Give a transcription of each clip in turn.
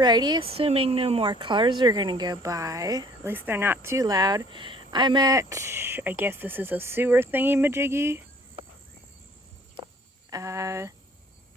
Alrighty, assuming no more cars are gonna go by, at least they're not too loud. I'm at, I guess this is a sewer thingy-majiggy,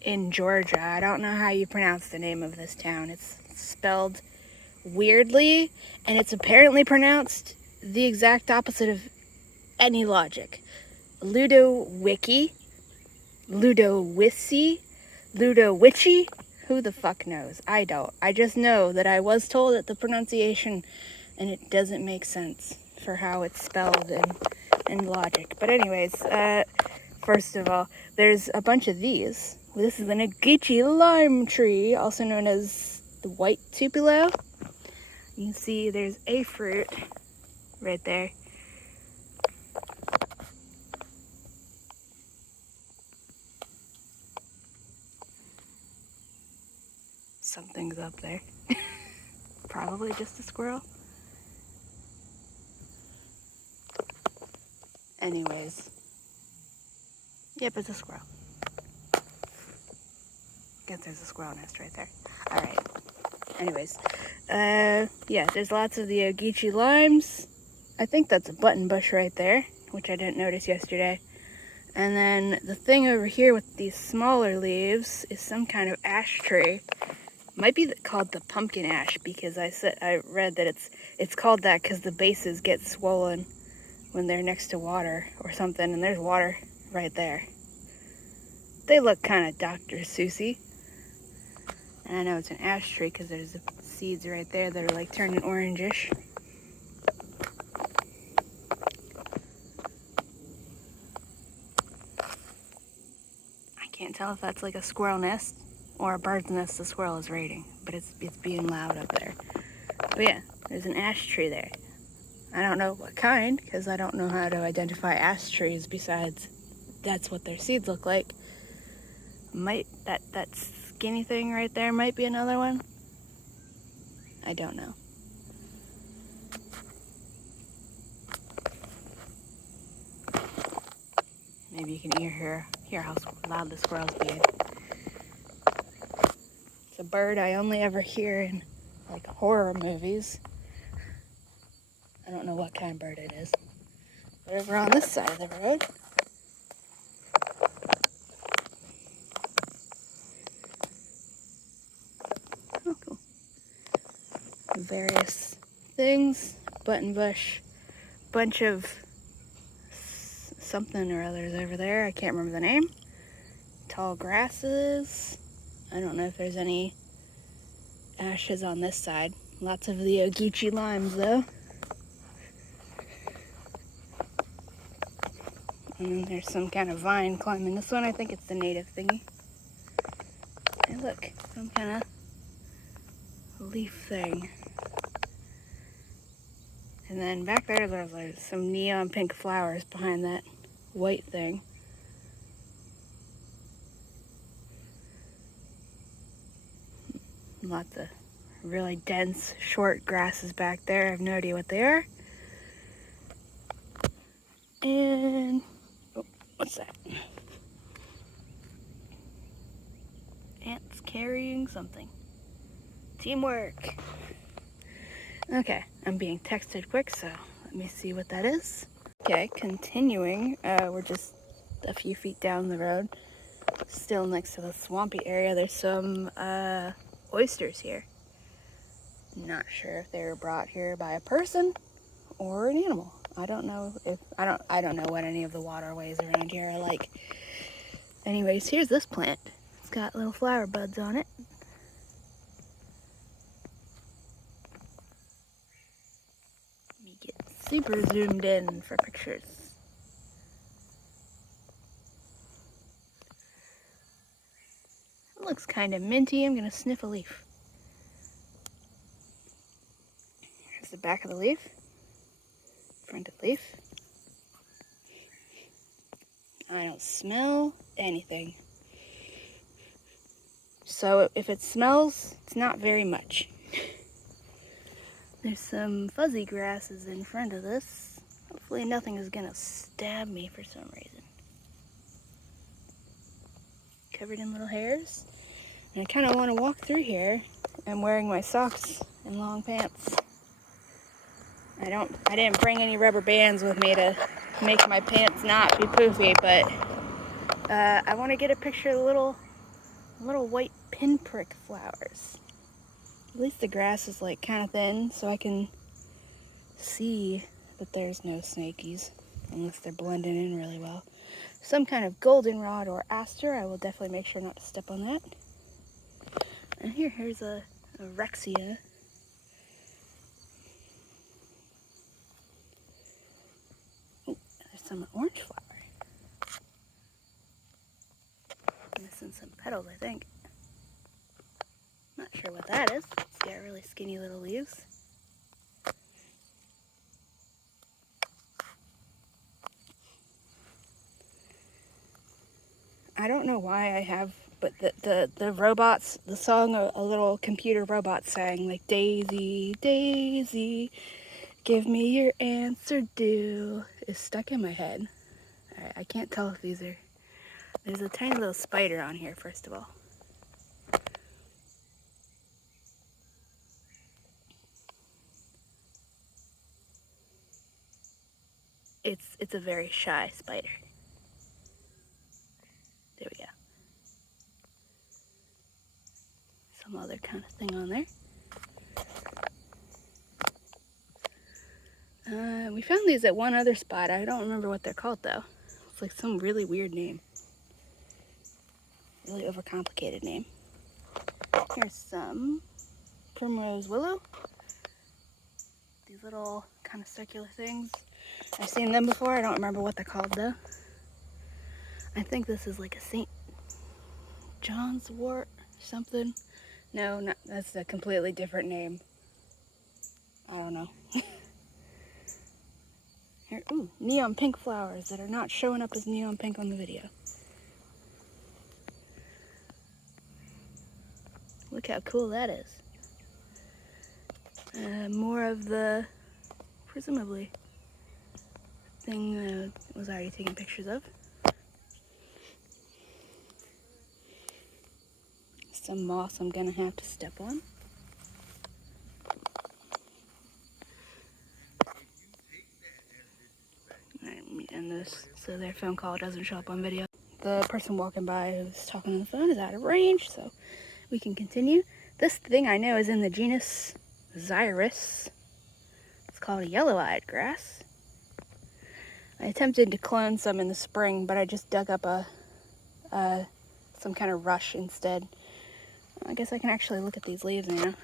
in Georgia. I don't know how you pronounce the name of this town. It's spelled weirdly, and it's apparently pronounced the exact opposite of any logic. Ludowici? Ludowici? Who the fuck knows? I don't. I just know that I was told that the pronunciation, and it doesn't make sense for how it's spelled in logic. But anyways, first of all, there's a bunch of these. This is an Ludowici lime tree, also known as the white tupelo. You can see there's a fruit right there. Something's up there. Probably just a squirrel. Anyways. Yep, it's a squirrel. Guess there's a squirrel nest right there. Alright. Anyways. Yeah, there's lots of the Ludowici limes. I think that's a button bush right there, which I didn't notice yesterday. And then the thing over here with these smaller leaves is some kind of ash tree. Might be called the pumpkin ash, because I read that it's called that because the bases get swollen when they're next to water or something, and there's water right there. They look kind of Dr. Seussy. And I know it's an ash tree because there's the seeds right there that are like turning orangish. I can't tell if that's like a squirrel nest or a bird's nest the squirrel is raiding, but it's being loud up there. But yeah, there's an ash tree there. I don't know what kind, because I don't know how to identify ash trees besides that's what their seeds look like. That skinny thing right there might be another one. I don't know. Maybe you can hear how loud the squirrel's being. It's a bird I only ever hear in like horror movies. I don't know what kind of bird it is. But over on this side of the road, oh cool, various things, button bush, bunch of something or others over there. I can't remember the name. Tall grasses. I don't know if there's any ashes on this side. Lots of the Ludowici limes though. And then there's some kind of vine climbing this one. I think it's the native thingy. And look, some kind of leaf thing. And then back there, there's like some neon pink flowers behind that white thing. Lots of really dense, short grasses back there. I have no idea what they are. And oh, what's that? Ants carrying something. Teamwork. Okay, I'm being texted quick, so let me see what that is. Okay, continuing. We're just a few feet down the road. Still next to the swampy area. There's some oysters here. Not sure if they were brought here by a person or an animal. I don't know what any of the waterways around here are like. Anyways, here's this plant. It's got little flower buds on it. Let me get super zoomed in for pictures. It looks kind of minty. I'm gonna sniff a leaf. Here's the back of the leaf. Front of the leaf. I don't smell anything. So if it smells, it's not very much. There's some fuzzy grasses in front of this. Hopefully nothing is gonna stab me for some reason. Covered in little hairs. And I kind of want to walk through here am wearing my socks and long pants. I didn't bring any rubber bands with me to make my pants not be poofy, but I want to get a picture of the little white pinprick flowers. At least the grass is like kind of thin, so I can see that there's no snakies, unless they're blending in really well. Some kind of goldenrod or aster. I will definitely make sure not to step on that. And here's a rexia. Oh, there's some orange flower. Missing some petals, I think. Not sure what that is. It's got really skinny little leaves. I don't know why I have, but the robots, the song a little computer robot sang, like, Daisy, Daisy, give me your answer due, is stuck in my head. Alright, I can't tell if these are... There's a tiny little spider on here, first of all. It's a very shy spider. There we go. Some other kind of thing on there. We found these at one other spot. I don't remember what they're called, though. It's like some really weird name. Really overcomplicated name. Here's some primrose willow. These little kind of circular things. I've seen them before. I don't remember what they're called, though. I think this is like a St. John's wort or something. No, that's a completely different name. I don't know. Here, ooh, neon pink flowers that are not showing up as neon pink on the video. Look how cool that is. More of the, presumably, thing was already taking pictures of. Some moss I'm gonna have to step on. Alright, let me end this so their phone call doesn't show up on video. The person walking by who's talking on the phone is out of range, so we can continue. This thing I know is in the genus Xyris. It's called a yellow-eyed grass. I attempted to clone some in the spring, but I just dug up some kind of rush instead. I guess I can actually look at these leaves now.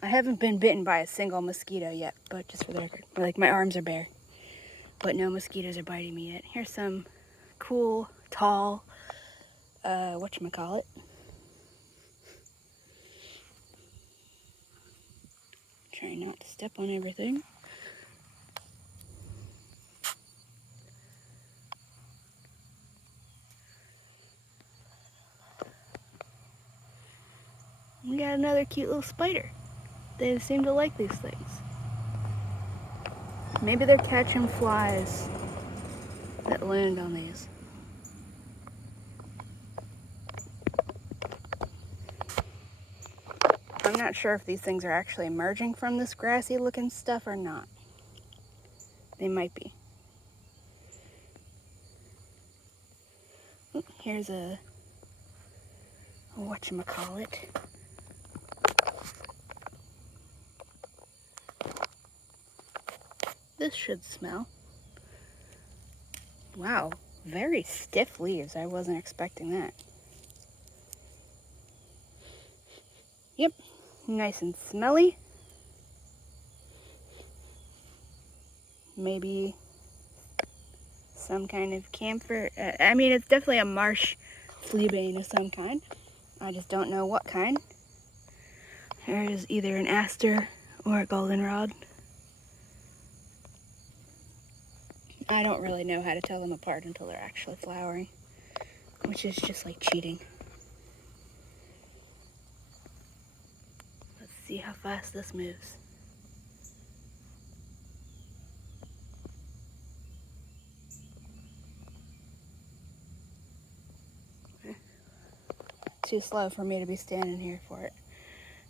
I haven't been bitten by a single mosquito yet, but just for the record. Like, my arms are bare, but no mosquitoes are biting me yet. Here's some cool, tall, whatchamacallit. Trying not to step on everything. We got another cute little spider. They seem to like these things. Maybe they're catching flies that land on these. I'm not sure if these things are actually emerging from this grassy looking stuff or not. They might be. Ooh, here's a whatchamacallit. This should smell. Wow, very stiff leaves. I wasn't expecting that. Yep, nice and smelly. Maybe some kind of camphor. I mean, it's definitely a marsh fleabane of some kind. I just don't know what kind. There is either an aster or a goldenrod. I don't really know how to tell them apart until they're actually flowering, which is just like cheating. Let's see how fast this moves. too slow for me to be standing here for it.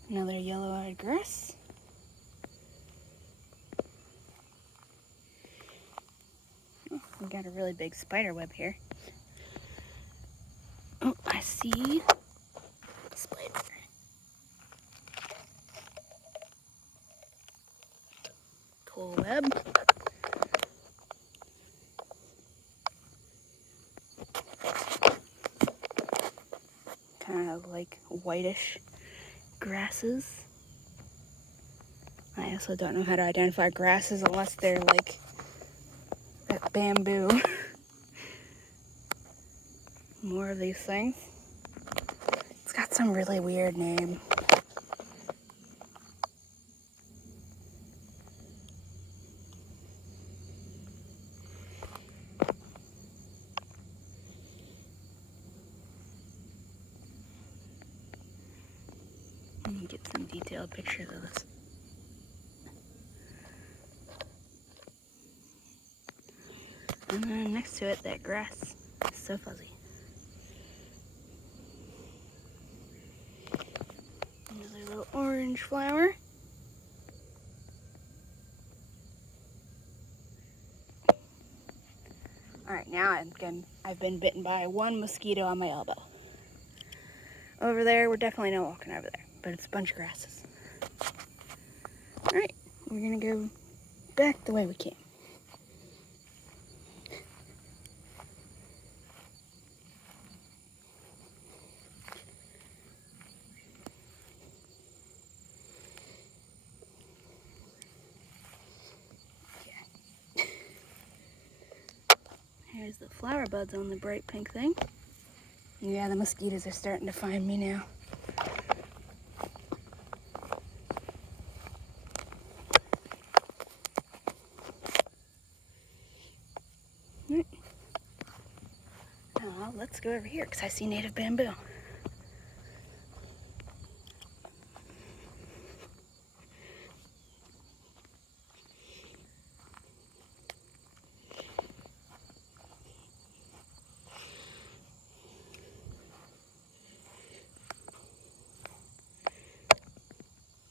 Another yellow-eyed grass. Oh, we got a really big spider web here. Oh, I see a spider. Cool web. Kind of like whitish grasses. I also don't know how to identify grasses unless they're like that bamboo. More of these things. It's got some really weird name. Let me get some detailed pictures of this. And then next to it, that grass is so fuzzy. Another little orange flower. Alright, now I've been bitten by one mosquito on my elbow. Over there, we're definitely not walking over there, but it's a bunch of grasses. Alright, we're gonna go back the way we came. Here's the flower buds on the bright pink thing. Yeah, the mosquitoes are starting to find me now. Right. Now let's go over here because I see native bamboo.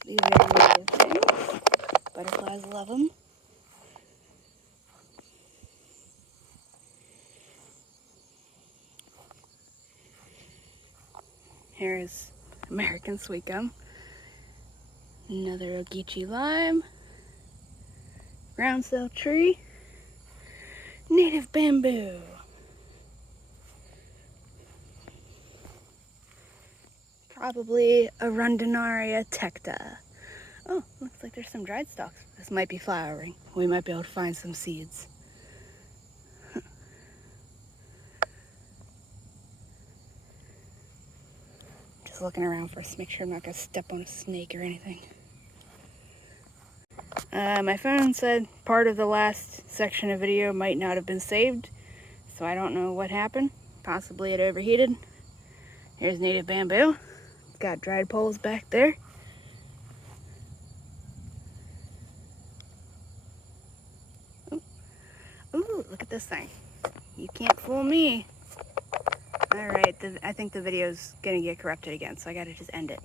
These are native things. Butterflies love them. Here's American sweet gum. Another Ogeechee lime. Groundsel tree. Native bamboo. Probably Arundinaria tecta. Oh, looks like there's some dried stalks. This might be flowering. We might be able to find some seeds. Just looking around first, make sure I'm not gonna step on a snake or anything. My phone said part of the last section of video might not have been saved, so I don't know what happened. Possibly it overheated. Here's native bamboo. It's got dried poles back there. Ooh, look at this thing. You can't fool me. Alright, I think the video's gonna get corrupted again, so I gotta just end it.